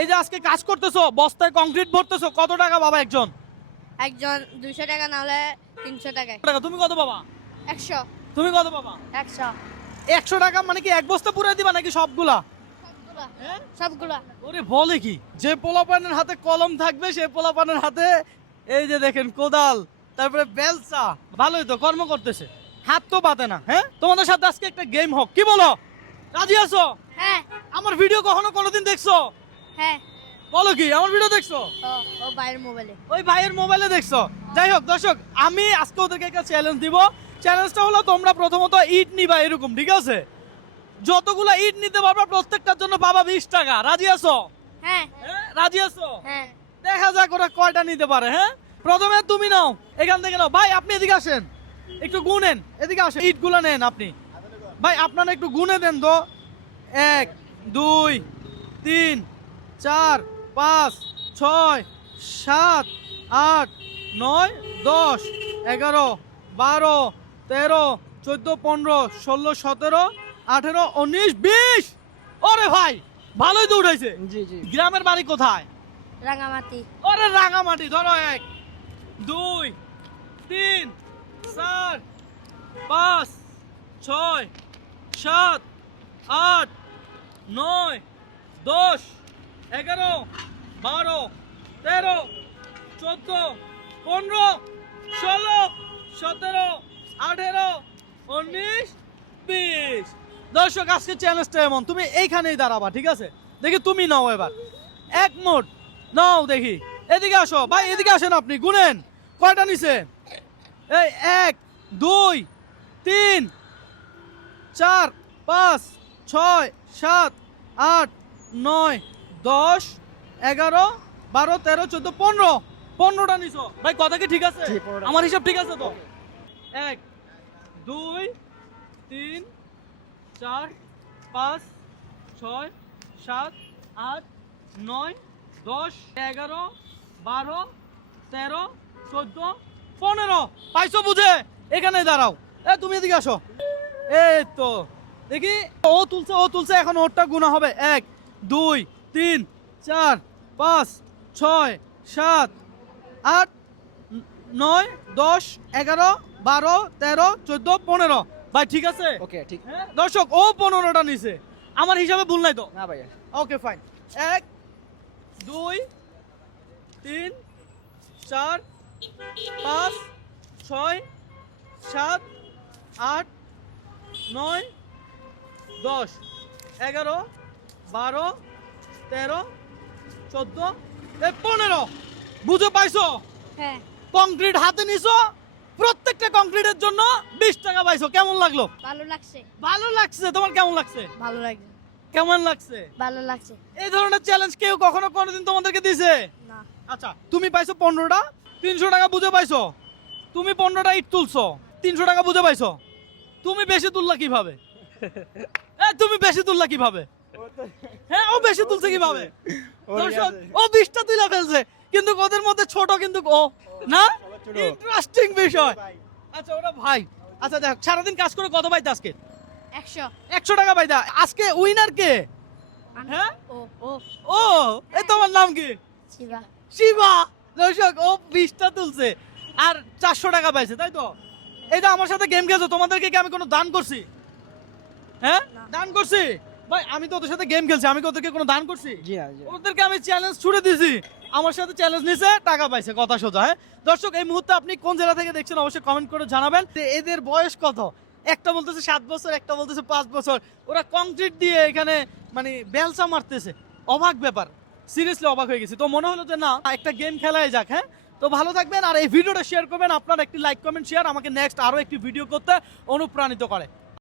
এই যে আজকে কাজ করতেছো, বস্তায় কংক্রিট ভরতেছো, কত টাকা বাবা একজন? একজন 200 টাকা না হলে 300 টাকায়। টাকা তুমি কত বাবা? 100 তুমি কত বাবা? 100 100 টাকা মানে কি এক বস্তা পুরো দিবা নাকি সবগুলা? সবগুলা হ্যাঁ? সবগুলা। ওরে বলে কি, যে পোলাপানের হাতে কলম থাকবে সে পোলাপানের হাতে এই যে দেখেন কোদাল, তারপরে বেলচা। ভালোই তো কর্ম করতেছে, হাত তো পাতে না। হ্যাঁ, তোমাদের সাথে আজকে একটা গেম হোক, কি বলো? রাজি আছো? হ্যাঁ আমার ভিডিও কখনো কোনোদিন দেখছো? হ্যাঁ। বলো কি, আমার ভিডিও দেখছো? ও ও বাইরের মোবাইলে। ওই ভাইয়ের মোবাইলে দেখছো? যাই হোক দর্শক, আমি আজকে ওদেরকে একটা চ্যালেঞ্জ দিব। চ্যালেঞ্জটা হলো তোমরা প্রথমত ইট নিবা এরকম, ঠিক আছে? যতগুলা ইট নিতে পারবা প্রত্যেকটার জন্য বাবা 20 টাকা। রাজি আছো? হ্যাঁ হ্যাঁ, রাজি আছো? হ্যাঁ। দেখা যাক ওরা কয়টা নিতে পারে। হ্যাঁ, প্রথমে তুমি নাও, এখান থেকে নাও। ভাই আপনি এদিকে আসেন, একটু গুনেন, এদিকে আসেন, ইট গুলা নেন আপনি। ভাই আপনারা একটু গুনে দেন তো। 1 2 3 4 5 6 7 8 9 10 11 12 13 14 15 16 17 18 19 20। ওরে ভাই ভালোই তো উঠাইছে। জি জি। গ্রামের বাড়ি কোথায়? রাঙামাটি। ওরে রাঙামাটি। ধরো 1 2 3 4 5 6 7 8 9 10 11 12 13 14 15 16 17 18 19 20। দর্শক আজকে চ্যালেঞ্জটা এমন, তুমি এইখানেই দাঁড়াবা, ঠিক আছে? দেখি তুমি নাও এবার এক মোট নাও। দেখি এদিকে আসো ভাই, এদিকে আসেন, আপনি গুনেন কয়টা নিছে। এই 1 2 3 4 5 6 7 8 9 10 11 12 13 14 15। 15টা নিছো ভাই, কথা কি ঠিক আছে? জি, 15টা। আমার হিসাব ঠিক আছে তো? 1 2 3 4 5 6 7 8 9 10 11 12 13 14 15। পাইছো বুঝে? এখানে দাঁড়াও। এ তুমি এদিকে আসো। এই তো দেখি, ও তুলছে, ও তুলছে, এখন ওরটা গুণা হবে। 1 2 3 4 5 6 7 8 9 10 11 12 13 14 15। ভাই ঠিক আছে? ওকে ঠিক। হ্যাঁ, দর্শক ও 15টা নিছে, আমার হিসাবে ভুল নাই তো? না ভাইয়া। Okay fine. 1 2 3 4 5 6 7 8 9 10 11 12 13 14 15। বুঝো পাইছো? হ্যাঁ কংক্রিট হাতে নিছো, প্রত্যেকটা কংক্রিটের জন্য 20 টাকা পাইছো। কেমন লাগলো? ভালো লাগছে। ভালো লাগছে? তোমার কেমন লাগছে? ভালো লাগছে। কেমন লাগছে? ভালো লাগছে। এই ধরনের চ্যালেঞ্জ কেউ কখনো কোনোদিন তোমাদেরকে দিয়েছে? না। আচ্ছা, তুমি পাইছো 15টা, 300 টাকা বুঝে পাইছো। তুমি 15টা ইট তুলছো, 300 টাকা বুঝে পাইছো। তুমি বেশি তুললা কিভাবে? তুমি বেশি তুললা কিভাবে? হ্যাঁ, ও বেশি তুলছে কিভাবে? দর্শক, ও 20টা তুলে ফেলছে, কিন্তু ওদের মধ্যে ছোট কিন্তু ও না। ইন্টারেস্টিং বিষয়। আচ্ছা ওরা ভাই, আচ্ছা দেখ, সারাদিন কাজ করে কত পাইতে আজকে? 100। 100 টাকা পাইতা। আজকে উইনার কে? হ্যাঁ? ও ও ও, এই তোমার নাম কি? শিবা। শিবা। দর্শক ও 20টা তুলছে আর 400 টাকা পাইছে, তাই তো? এটা আমার সাথে গেম খেলছো, তোমাদেরকে কি আমি কোনো দান করছি? হ্যাঁ, না। দান করছি? ভাই আমি তো ওদের সাথে গেম খেলছি, আমি কি ওদেরকে কোনো দান করছি? জি না জি না। ওদেরকে আমি চ্যালেঞ্জ ছুড়ে দিছি, আমার সাথে চ্যালেঞ্জ নিছে, টাকা পাইছে, কথা সোজা। হ্যাঁ দর্শক, এই মুহূর্তে আপনি কোন জেলা থেকে দেখছেন অবশ্যই কমেন্ট করে জানাবেন। যে এদের বয়স কত? একটা বলতেছে 7 বছর, একটা বলতেছে 5 বছর। ওরা কংক্রিট দিয়ে এখানে মানে বেলচা মারতেছে। অবাক ব্যাপার, সিরিয়াসলি অবাক হয়ে গেছি। তো মনে হলো যে না, একটা গেম খেলাই যাক। হ্যাঁ, তো ভালো থাকবেন আর এই ভিডিওটা শেয়ার করবেন। আপনার একটি লাইক কমেন্ট শেয়ার আমাকে নেক্সট আরো একটি ভিডিও করতে অনুপ্রাণিত করে।